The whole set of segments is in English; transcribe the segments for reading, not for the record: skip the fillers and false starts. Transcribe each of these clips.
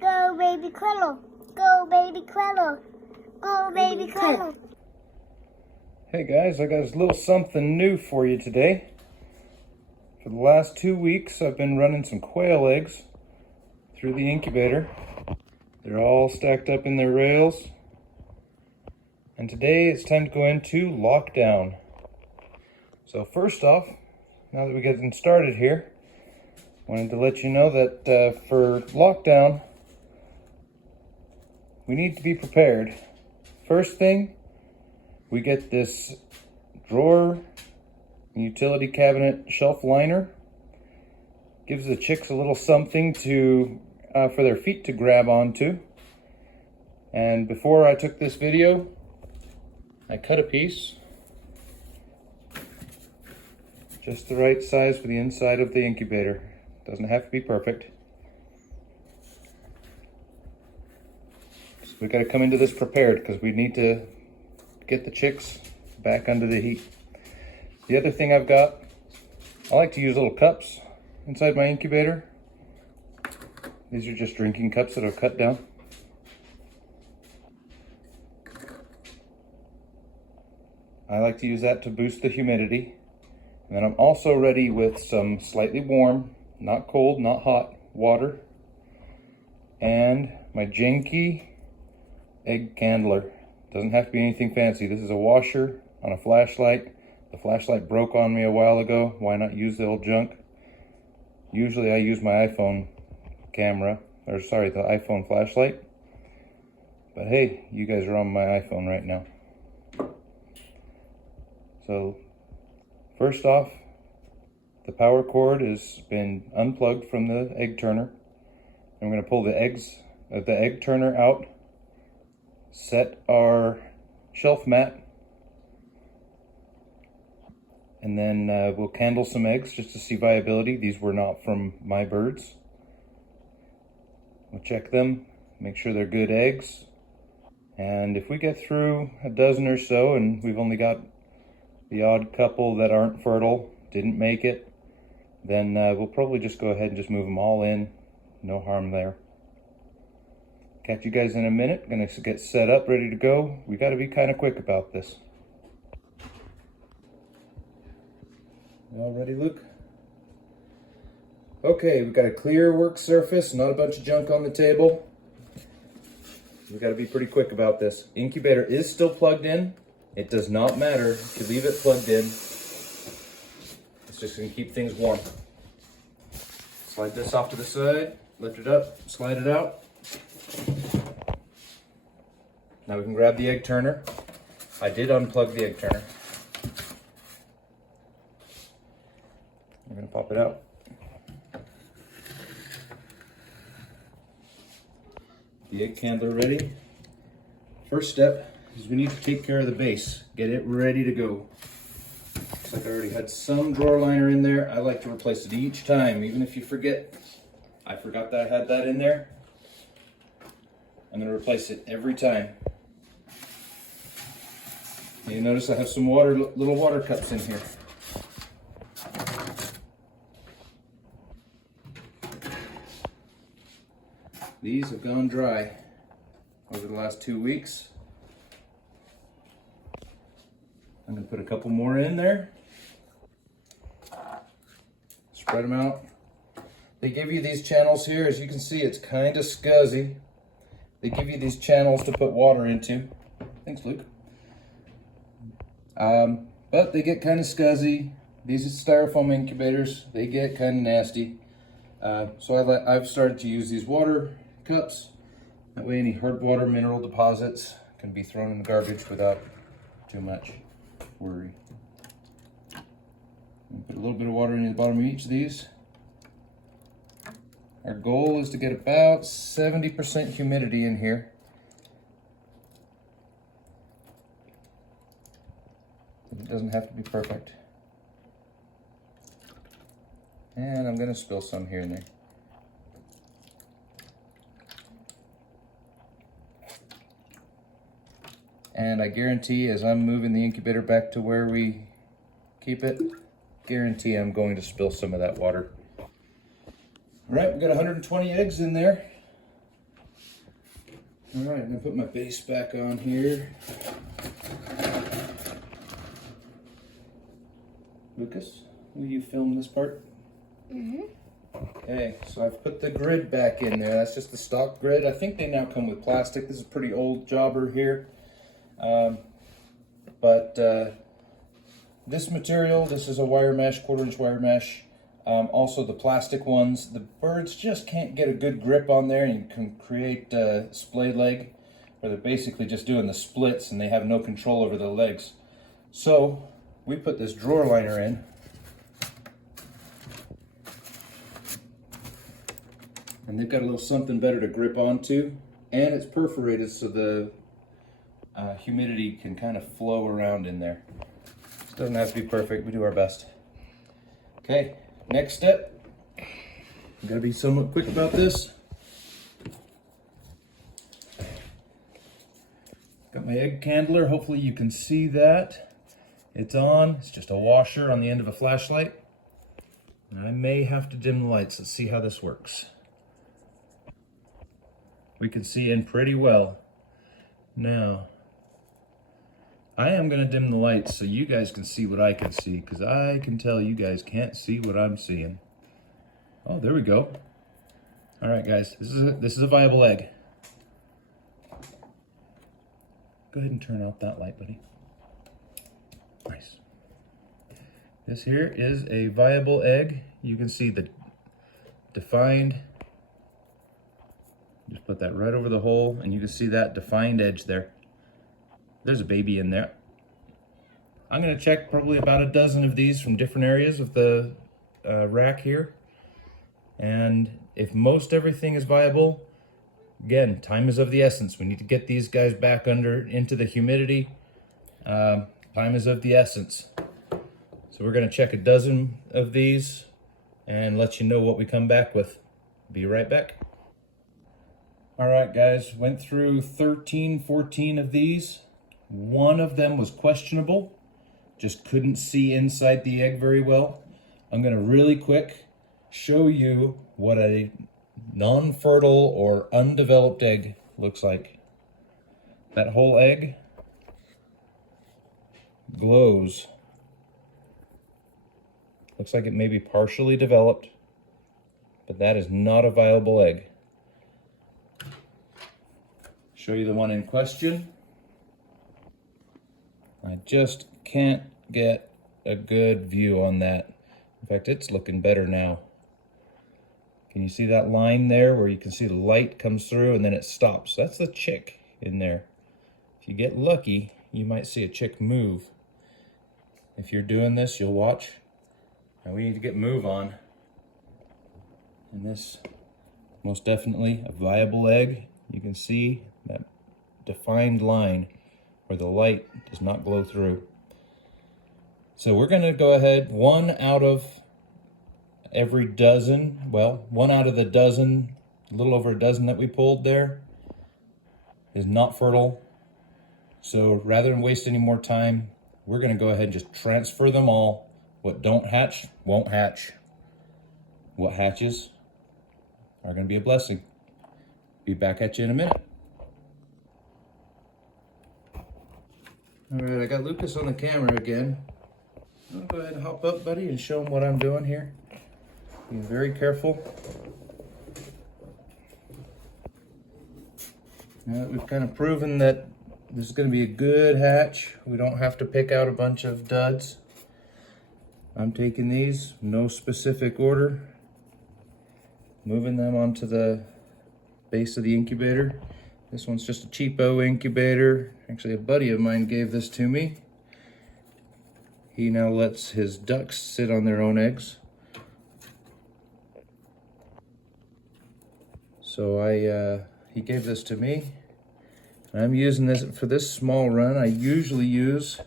Go, baby Quail. Go, baby Quail. Go, baby Quail. Hey guys, I got a little something new for you today. For the last 2 weeks, I've been running some quail eggs through the incubator. They're all stacked up in their rails. And today it's time to go into lockdown. So first off, now that we're getting started here, I wanted to let you know that for lockdown, we need to be prepared. First thing, we get this drawer utility cabinet shelf liner. Gives the chicks a little something to for their feet to grab onto. And before I took this video, I cut a piece just the right size for the inside of the incubator. Doesn't have to be perfect. So we got to come into this prepared because we need to get the chicks back under the heat. The other thing I've got, I like to use little cups inside my incubator. These are just drinking cups that are cut down. I like to use that to boost the humidity. And then I'm also ready with some slightly warm, not cold, not hot water, and my janky egg candler. Doesn't have to be anything fancy. This is a washer on a flashlight. The flashlight broke on me a while ago. Why not use the old junk? Usually I use my iPhone camera, the iPhone flashlight. But hey, you guys are on my iPhone right now. So first off, the power cord has been unplugged from the egg turner. I'm going to pull the egg turner out, set our shelf mat, and then we'll candle some eggs just to see viability. These were not from my birds. We'll check them, make sure they're good eggs. And if we get through a dozen or so and we've only got the odd couple that aren't fertile, didn't make it, then we'll probably just go ahead and just move them all in. No harm there. Catch you guys in a minute. Gonna get set up, ready to go. We gotta be kind of quick about this. You all ready, Luke? Okay, we've got a clear work surface, not a bunch of junk on the table. We gotta be pretty quick about this. Incubator is still plugged in. It does not matter if you leave it plugged in. It's just gonna keep things warm. Slide this off to the side, lift it up, slide it out. Now we can grab the egg turner. I did unplug the egg turner. I'm gonna pop it out. The egg candler ready. First step is we need to take care of the base. Get it ready to go. Looks like I already had some drawer liner in there. I like to replace it each time, even if you forget. I forgot that I had that in there. I'm gonna replace it every time. You notice I have some little water cups in here. These have gone dry over the last 2 weeks. I'm gonna put a couple more in there. Spread them out. They give you these channels here. As you can see, it's kind of scuzzy. They give you these channels to put water into. Thanks, Luke. But they get kind of scuzzy. These are styrofoam incubators. They get kind of nasty. So I've started to use these water cups. That way any hard water mineral deposits can be thrown in the garbage without too much worry. Put a little bit of water in the bottom of each of these. Our goal is to get about 70% humidity in here. It doesn't have to be perfect. And I'm gonna spill some here and there. And I guarantee as I'm moving the incubator back to where we keep it, guarantee I'm going to spill some of that water. All right, we've got 120 eggs in there. All right, I'm gonna put my base back on here. Lucas, will you film this part? Mm-hmm. Okay, so I've put the grid back in there. That's just the stock grid. I think they now come with plastic. This is a pretty old jobber here. This material, this is a wire mesh, 1/4 inch wire mesh. Also the plastic ones, the birds just can't get a good grip on there, and you can create splay leg, where they're basically just doing the splits and they have no control over the legs. So we put this drawer liner in. And they've got a little something better to grip onto, and it's perforated so the humidity can kind of flow around in there. This doesn't have to be perfect, we do our best. Okay, next step. I'm gotta be somewhat quick about this. Got my egg candler, hopefully you can see that. It's on, it's just a washer on the end of a flashlight. And I may have to dim the lights, let's see how this works. We can see in pretty well. Now, I am gonna dim the lights so you guys can see what I can see, because I can tell you guys can't see what I'm seeing. Oh, there we go. All right, guys, this is a viable egg. Go ahead and turn out that light, buddy. Nice. This here is a viable egg. You can see the defined. Just put that right over the hole, and you can see that defined edge there. There's a baby in there. I'm gonna check probably about a dozen of these from different areas of the rack here. And if most everything is viable, again, time is of the essence. We need to get these guys back into the humidity. Time is of the essence. So we're gonna check a dozen of these and let you know what we come back with. Be right back. All right, guys, went through 13, 14 of these. One of them was questionable. Just couldn't see inside the egg very well. I'm gonna really quick show you what a non-fertile or undeveloped egg looks like. That whole egg glows. Looks like it may be partially developed, but that is not a viable egg. Show you the one in question. I just can't get a good view on that. In fact, it's looking better now. Can you see that line there where you can see the light comes through and then it stops? That's the chick in there. If you get lucky, you might see a chick move. If you're doing this, you'll watch. Now we need to get move on. And this, most definitely a viable egg. You can see that defined line where the light does not glow through. So we're gonna go ahead, one out of every dozen, well, one out of the dozen, a little over a dozen that we pulled there is not fertile. So rather than waste any more time, we're gonna go ahead and just transfer them all. What don't hatch, won't hatch. What hatches are gonna be a blessing. Be back at you in a minute. All right, I got Lucas on the camera again. I'll go ahead and hop up, buddy, and show him what I'm doing here. Be very careful. Now that we've kind of proven that this is going to be a good hatch, we don't have to pick out a bunch of duds. I'm taking these, no specific order, moving them onto the base of the incubator. This one's just a cheapo incubator. Actually, a buddy of mine gave this to me. He now lets his ducks sit on their own eggs. So he gave this to me. I'm using this for this small run. I usually use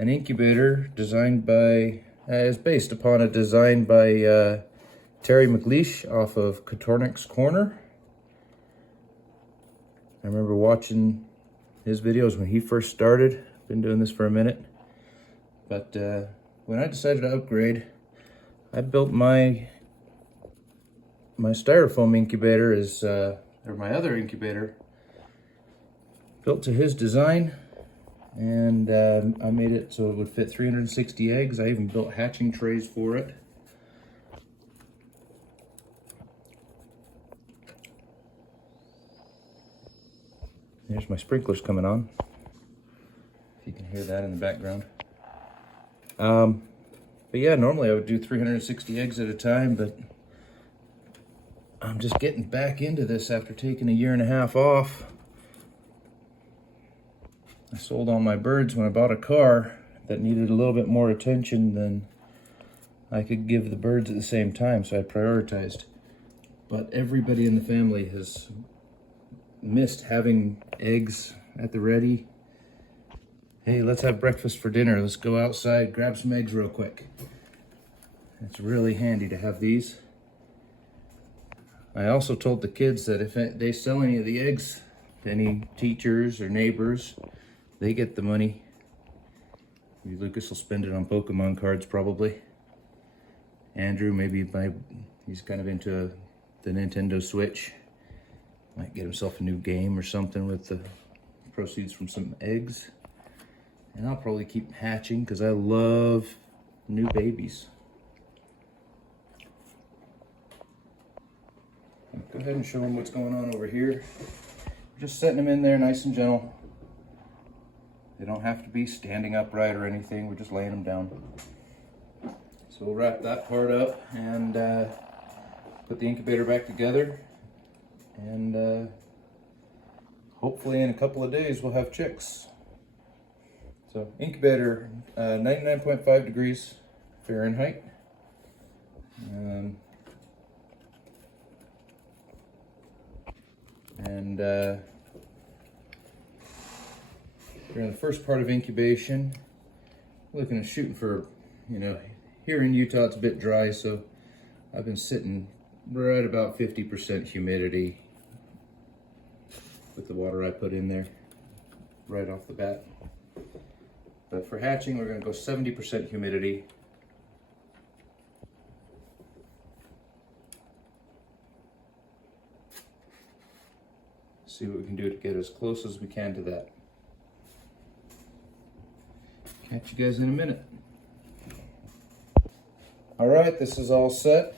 an incubator designed by, is based upon a design by Terry McLeish off of Coturnix Quail. I remember watching his videos when he first started. Been doing this for a minute. But when I decided to upgrade, I built my styrofoam incubator or my other incubator built to his design, and I made it so it would fit 360 eggs. I even built hatching trays for it. There's my sprinklers coming on, if you can hear that in the background. But yeah, normally I would do 360 eggs at a time, but I'm just getting back into this after taking a 1.5 years off. I sold all my birds when I bought a car that needed a little bit more attention than I could give the birds at the same time, so I prioritized. But everybody in the family has missed having eggs at the ready. Hey, let's have breakfast for dinner. Let's go outside, grab some eggs real quick. It's really handy to have these. I also told the kids that if they sell any of the eggs to any teachers or neighbors, they get the money. Lucas will spend it on Pokemon cards probably. Andrew, maybe he's kind of into the Nintendo Switch. Might get himself a new game or something with the proceeds from some eggs. And I'll probably keep hatching because I love new babies. Go ahead and show them what's going on over here. We're just setting them in there nice and gentle. They don't have to be standing upright or anything. We're just laying them down. So we'll wrap that part up and put the incubator back together. And hopefully in a couple of days we'll have chicks. So incubator, 99.5 degrees Fahrenheit. During the first part of incubation, looking at shooting for, here in Utah it's a bit dry, so I've been sitting right about 50% humidity with the water I put in there right off the bat. But for hatching, we're going to go 70% humidity. See what we can do to get as close as we can to that. Catch you guys in a minute. All right, this is all set.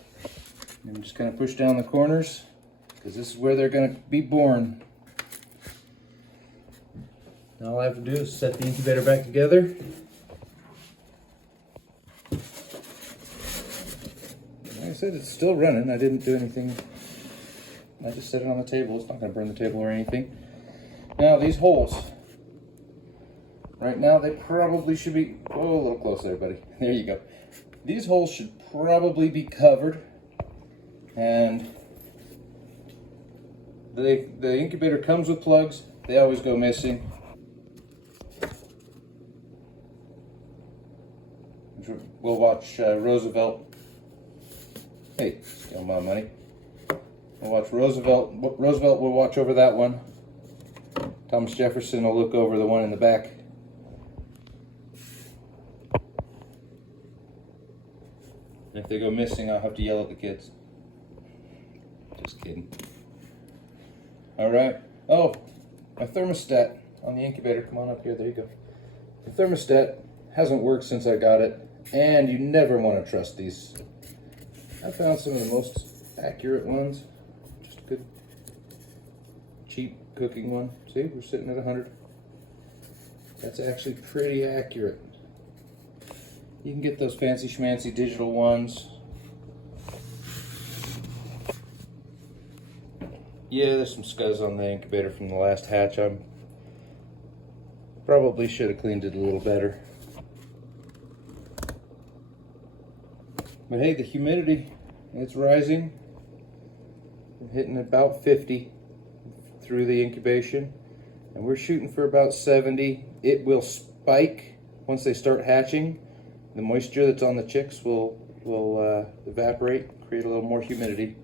I'm just going to push down the corners because this is where they're going to be born. Now all I have to do is set the incubator back together. Like I said, it's still running. I didn't do anything. I just set it on the table. It's not going to burn the table or anything. Now these holes. Right now they probably should be, a little close there, buddy. There you go. These holes should probably be covered. And the incubator comes with plugs. They always go missing. We'll watch Roosevelt. Hey, steal my money. We'll watch Roosevelt. Roosevelt will watch over that one. Thomas Jefferson will look over the one in the back. And if they go missing, I'll have to yell at the kids. Just kidding. All right. Oh, my thermostat on the incubator. Come on up here. There you go. The thermostat hasn't worked since I got it, and you never want to trust these. I found some of the most accurate ones. Just a good, cheap cooking one. See, we're sitting at 100. That's actually pretty accurate. You can get those fancy schmancy digital ones. Yeah, there's some scuzz on the incubator from the last hatch. I probably should have cleaned it a little better. But hey, the humidity, it's rising. We're hitting about 50 through the incubation. And we're shooting for about 70. It will spike once they start hatching. The moisture that's on the chicks will evaporate, create a little more humidity.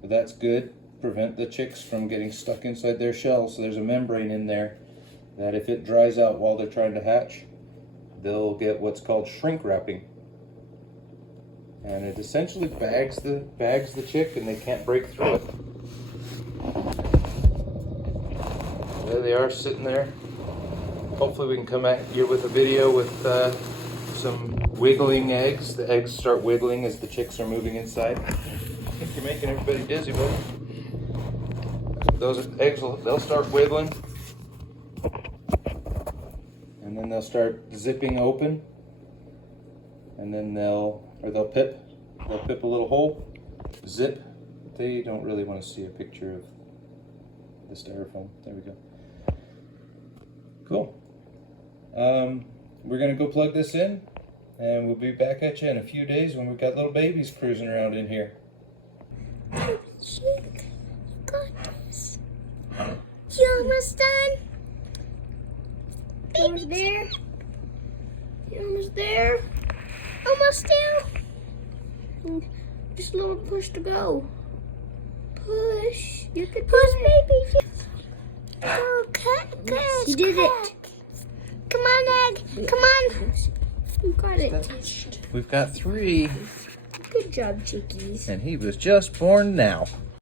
But that's good. Prevent the chicks from getting stuck inside their shells. So there's a membrane in there that if it dries out while they're trying to hatch, they'll get what's called shrink wrapping. And it essentially bags the chick and they can't break through it. There they are sitting there. Hopefully we can come at you with a video with some wiggling eggs. The eggs start wiggling as the chicks are moving inside. I think you're making everybody dizzy, buddy. Those eggs, they'll start wiggling. And then they'll start zipping open. And then they'll pip. They'll pip a little hole, zip. They don't really want to see a picture of the styrofoam. There we go. Cool. We're gonna go plug this in, and we'll be back at you in a few days when we've got little babies cruising around in here. Chick, got this. You almost done? Almost there. You almost there? Almost down. Just a little push to go. Push. You can push, baby. Oh, good. You did it. Come on, egg. Come on. You got it. We've got 3. Good job, chickies. And he was just born now.